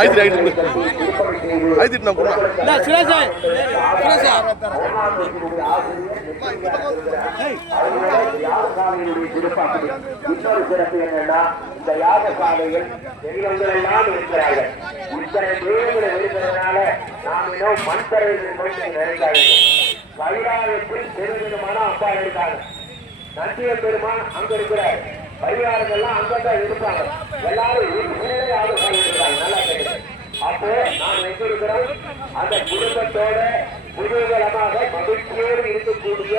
ஆயிரத்தி ஆயிரத்தி இன்னொரு சிறப்பு என்னன்னா இந்த யாகசாலையில் தெய்வங்கள் எல்லாம் இருக்கிறார்கள். இத்தனை தெய்வங்களை இருக்கிறதுனால நாம் இன்னும் மண் தரையில் நினைக்காதீங்க. கைலாயத்தில் பெருமிதமான அப்பா இருக்காங்க. நந்திய பெருமான் அங்க இருக்கிறார். பரிகாரங்கள்லாம் அங்கதான் இருப்பாங்க. எல்லாரும் யாகசாலை இருக்கிறாங்க. நல்லா கேட்கிறேன். அப்போ நாம் எங்க இருக்கிறோம்? அந்த குடும்பத்தோட குதூகலமாக மகிழ்ச்சியோடு இருக்கக்கூடிய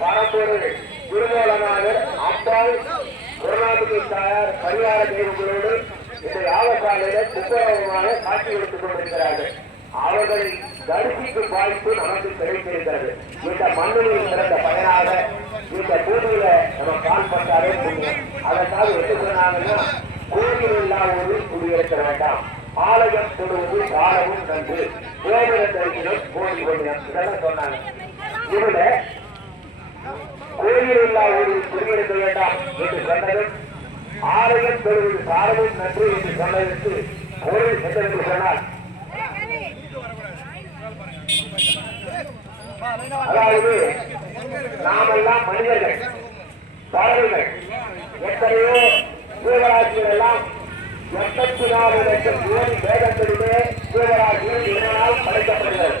பரம்பொருள் திருமூலநாதர் அம்பாள் குருநாதகி தாயார் பரிகார தெய்வங்களோடு இந்த யாகசாலையில குப்பரமாக காட்சி கொடுத்துக் கொண்டிருக்கிறார்கள். அவர்களை தரிசிக்கும் வாய்ப்பு நமக்கு கிடைத்திருக்கிறது. இந்த மண்ணில் சிறந்த பயனாக இந்த பூமியில நம்ம கால்பட்டாலே புண்ணியம். அதற்காக என்ன சொன்னாங்கன்னா, கோயில் இல்லாத குடியிருக்க வேண்டாம், ஆலயம் தொடுவது காலமும் நன்று, கோவில தரிசனம் கோடி கொண்டினம், இதெல்லாம் சொன்னாங்க. இதுல கோயில் இல்லா ஊரில் குடியிருக்க வேண்டாம் என்று சொன்னதும், ஆலயம் தொடுவது காலமும் நன்று என்று சொன்னதற்கு பொருள் என்று சொன்னால், அதாவது நாமெல்லாம் மனிதர்கள், பறவைகள், எத்தனையோ சிவராசிகள் எல்லாம் 84 லட்சம் கோடி வேதங்களிலே சிவராசிகள் இதனால் படைக்கப்படுகிறது.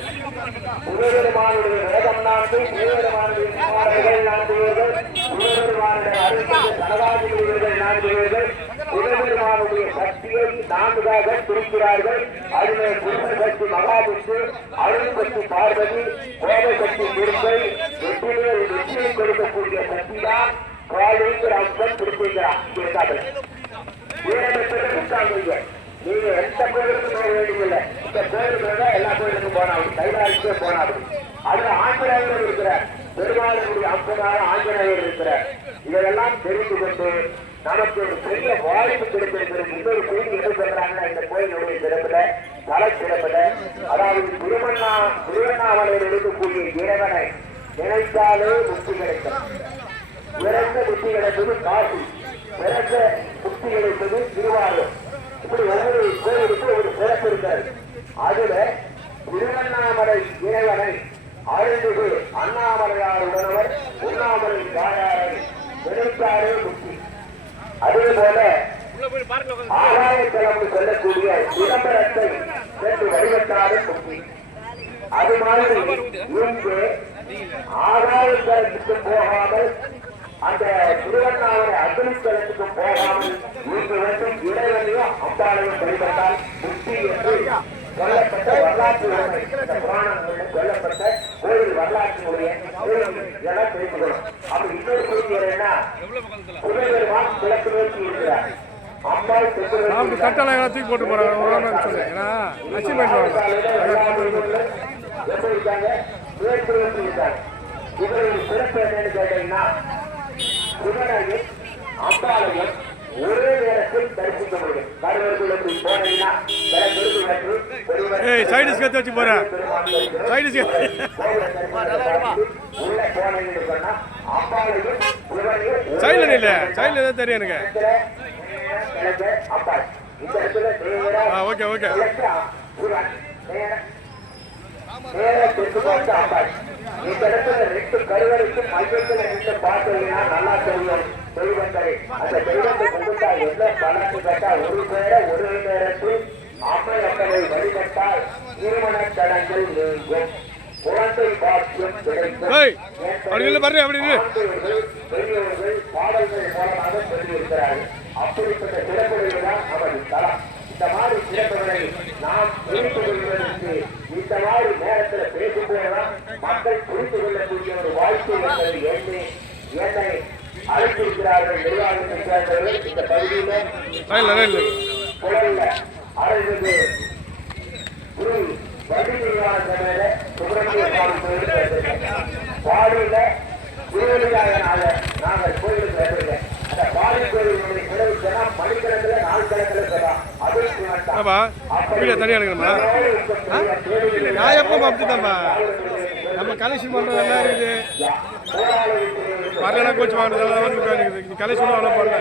சிவபெருமானுடைய வேதம் நான்கு, சிவபெருமானுடைய குமாரர்கள் 4 பேர்கள், சிவபெருமானுடைய அருள்மிகு தனவாதிகள் 4 பேர்கள், சிவபெருமானுடைய சக்தியை 4ஆக பிரிக்கிறார்கள். அதிலே புருஷ சக்தி மகாவிஷ்ணு, அருள் சக்தி பார்வதி, கோப சக்தி துர்க்கை, வெற்றியை கொடுக்கக்கூடிய சக்தி தான் காலிங்கிற அம்சம் பிடிக்கிறார். நீங்க எந்த கோயிலுக்கும் போக வேண்டியதில்லை. இந்த கோயிலுக்கு எல்லா கோயிலுக்கும் போனாலும் கைலாயத்துக்கே போனாலும் அதுல ஆஞ்சநேயர் இருக்கிறார். பெருமாளுடைய அம்சமாக ஆஞ்சநேயர் இருக்கிறார். இதெல்லாம் தெரிந்து கொண்டு நமக்கு ஒரு பெரிய வாய்ப்பு கிடைத்திருக்கிறது. இன்னொரு கோயில் என்ன சொல்றாங்கன்னா, இந்த கோயிலுடைய சிறப்புல தல சிறப்புல, அதாவது திருவண்ணாமலையில் இருக்கக்கூடிய இறைவனை நினைத்தாலே முக்தி கிடைக்கும். இறந்த முக்தி கிடைப்பது காசி, பிறந்த முக்தி கிடைப்பது திருவாரூர். இப்படி ஒவ்வொரு கோயிலுக்கு ஒரு சிறப்பு இருக்காது. அதுல திருவண்ணாமலை இறைவனை அருள்மிகு அண்ணாமலையார் உடனவர் உண்ணாமலை தாயாரை நினைத்தாலே முக்தி. அதே போல ஆகாயத்தலம் செல்லக்கூடிய சிதம்பரத்தை சென்று வழிபட்டாலும் முக்தி. அது மாதிரி இங்கு ஆகாயத்தலத்துக்கு போகாமல், அந்த திருவண்ணாமலை அக்னித்தலத்துக்கும் போகாமல் இங்கு வந்து இறைவனையும் அம்பாளையும் வழிபட்டால் முக்தி என்று சொல்லப்பட்ட வரலாற்று உண்மை. இந்த புராணங்களில் சொல்லப்பட்ட கோயில் வரலாற்றினுடைய இதெல்லாம் தெரிஞ்சுக்கணும். அப்படி இன்னொரு செய்தி என்னன்னா, சிவபெருமான் கிழக்கு நோக்கி இருக்கிறார், அம்பாள் கட்டளை தூக்கி போட்டு போறாங்க. எப்படி இருக்காங்க? கிழக்கு நோக்கி இருக்காங்க. இவருடைய சிறப்பு என்னன்னு கேட்டீங்கன்னா, சிவனையும் அம்பாளையும் ஒரே நேரத்தில் தரிசிக்க முடியும். கடவுளுக்குள்ள போனீங்கன்னா உள்ள போனீங்கன்னு சொன்னா அம்பாளையும் சிவனையும் தெரியும் எனக்கு. அம்பாள் இந்த இடத்துல அம்பாள் இந்த இடத்துல 2 கருவறைக்கும் மையத்தில் நின்று பார்த்தீங்கன்னா நல்லா தெரியும். தெய்வங்களை அந்த தெய்வத்தை கும்பிட்டா என்ன பலத்து கேட்டா, ஒரு பேரை ஒரு நேரத்தில் அம்மையப்பனை வழிபட்டால் திருமண தடங்கள் நீங்கும், குழந்தை பாக்கியம் கிடைக்கும். பெரியவர்கள் பாடல்கள் மூலமாக சொல்லியிருக்கிறார்கள். அப்படிப்பட்ட சிறப்புடையதான் நமது தலம். இந்த மாதிரி சிறப்புகளை நாம் புரிந்து கொள்வதற்கு இந்த மாதிரி நேரத்தில் பேசும்போதுதான் மக்கள் புரிந்து கொள்ளக்கூடிய ஒரு வாய்ப்பு என்பது என்னை அழைத்திருக்கிறார்கள். நிர்வாகத்தில் இந்த பகுதியில குழல்ல அழைந்தது குரு வண்டி நிர்வாக சபையில சுப்பிரமணிய சுவாமி கோயில் பாடியில திருவள்ளியாக நாங்கள் கோயிலுக்கு வந்திருக்கேன். அந்த பாடி கோயிலுடைய கிழவு சொன்னா மணிக்கணக்கில் 4 கணக்கில் சொல்லலாம். நம்ம கலெக்ஷன் பண்றது என்ன இருக்குது? வரலாம் கோச்சு வாங்குறது கலெக்ஷன் பண்ணல.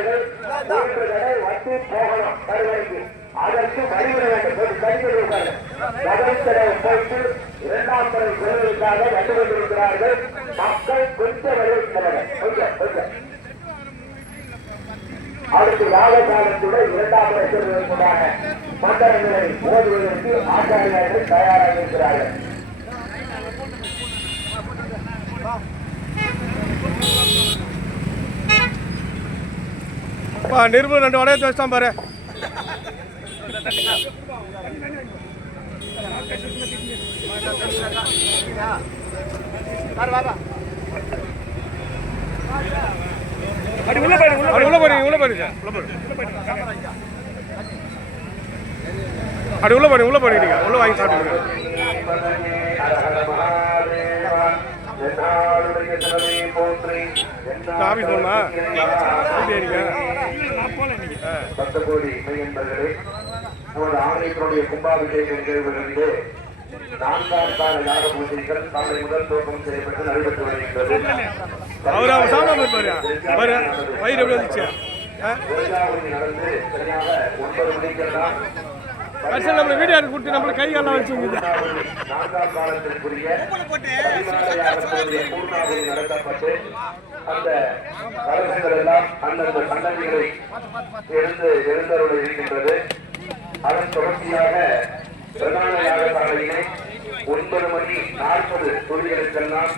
அதற்கு வழிவிட வேண்டும். கடிதம் முதல் தடவை போட்டு இரண்டாம் தடவை செல்வதற்காக வந்து கொண்டிருக்கிறார்கள். மக்கள் கொஞ்சம் வரவேற்கிறனர். கொஞ்சம் அடுத்து யாகசாலத்துடன் இரண்டாம் தடவை செல்வதற்குண்டான மந்திரங்களை ஓதுவதற்கு ஆச்சாரியார்கள் தயாராக இருக்கிறார்கள். நிருபம் 2 வடையை வச்சுட்டான் பாரு. உள்ள போறீங்க உள்ள வாங்கி சாப்பிடுங்க. ஆபீஸ் போனா பத்தகோடி மையன்பர்களே, நமது ஆலயத்தினுடைய கும்பாபிஷேக நிகழ்விலிருந்து 4ஆம் கால யாக பூஜைகள் காலை முதல் துவக்கம் செய்யப்பட்டு நடைபெற்று வருகின்றது. நடந்து சரியாக 9 மணிக்கெல்லாம் நம்ம வீடியோ கொடுத்து நம்ம கை காலம் வச்சு 4ஆம் காலத்திற்குரிய பூர்ணாவதி நடத்தப்பட்டு அந்த கலசங்கள் எல்லாம் அந்தந்த சன்னதிகளை எழுந்தருள இருக்கின்றது. அதன் தொடர்ச்சியாக பிரதான யாகசாலையினை 9:40 துளிகளுக்கெல்லாம்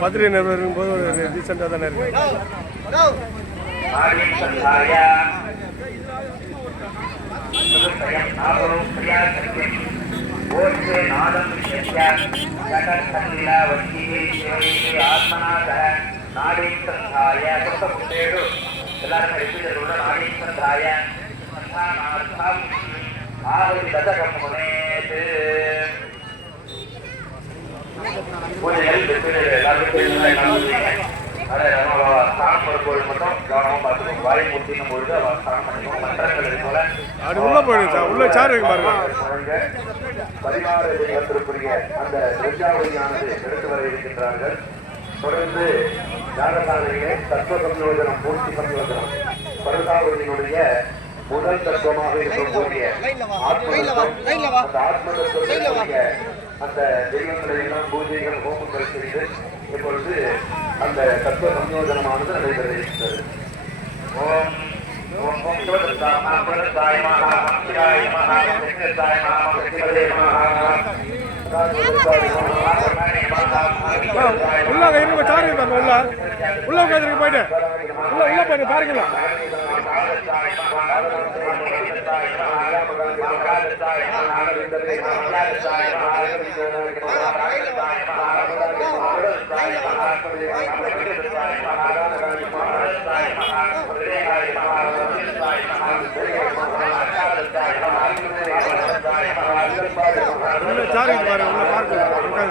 மதுரை நகர் போது ரீசெண்டாக தானே இருக்கு. உள்ள போயிடுச்சா? உள்ள சார் இருக்கு பாருங்க. 16 தெய்வத்திற்குரிய அந்த திருச்சாவடியானது எடுத்து வர இருக்கின்றார்கள். தொடர்ந்து யாகசாலையிலே தத்துவ சம்யோஜனம், பூர்த்தி சம்யோஜனம், பரதாவதியினுடைய முதல் தத்துவமாக இருக்கக்கூடிய ஆத்மதத்துவ அந்த தெய்வங்களை எல்லாம் பூஜைகள் ஹோமங்கள் செய்து இப்பொழுது அந்த தத்துவ சம்யோஜனமானது நடைபெற இருக்கிறது. ஓம் ஓம் ஓம் சிவதத்தாய மகா மந்திராய மகா கிருஷ்ணதாய மகா கிருஷ்ணதே மகா உள்ள இருக்க சார் இருக்காங்க. உள்ள உட்காந்துருக்கு போயிட்டு உள்ள போயிட்டு பாருங்களா. சாரி பாரு உள்ள பார்க்கலாம்.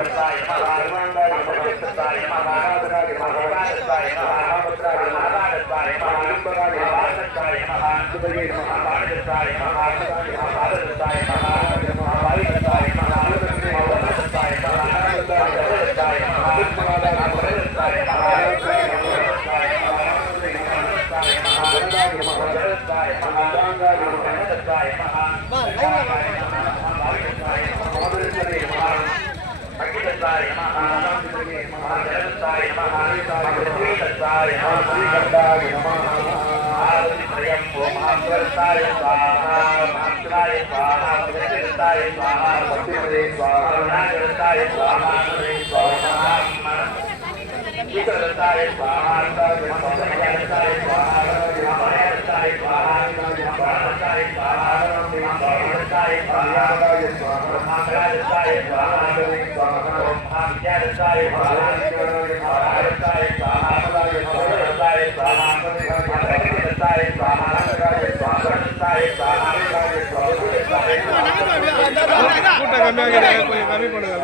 கூட்டம் கம்மியாக கொஞ்சம் கம்மி பண்ணுங்க.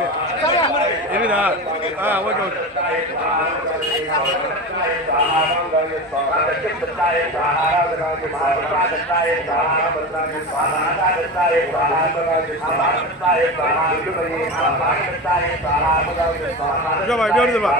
அப்படியா ஓகே ஓகே இங்கேப்பா இப்படி வருதுப்பா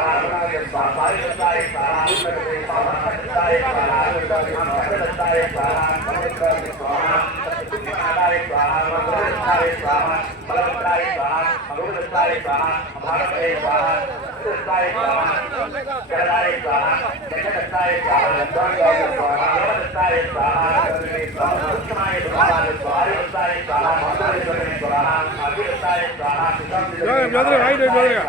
வாங்கிட்டு வந்துருங்க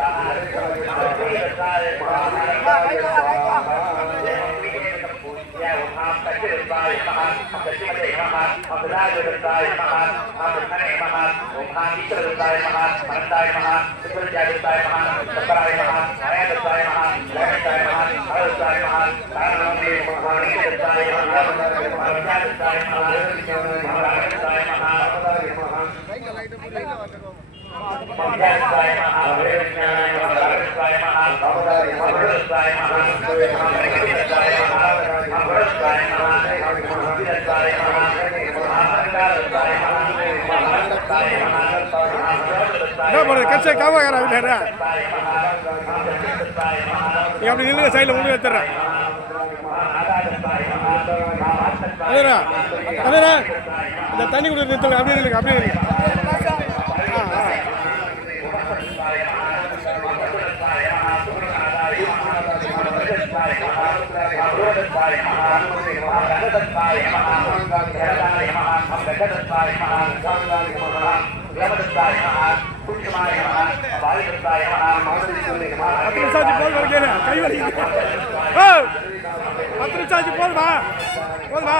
என்ன பண்ணுறது கட்சியை காவாக்கிறா விட்டாரா நீ அப்படி நில்லுங்க சைடில் உங்களுக்கு எடுத்துறேன் அதேரா அதேரா இந்த தண்ணி கூட நிறுத்தல அப்படியே நில்லுங்க அப்படியே நில்லுங்க பத்து நிமிஷம் போது வரைக்கும் கை வலிக்குது 10 நிமிஷம் போதுமா போதுமா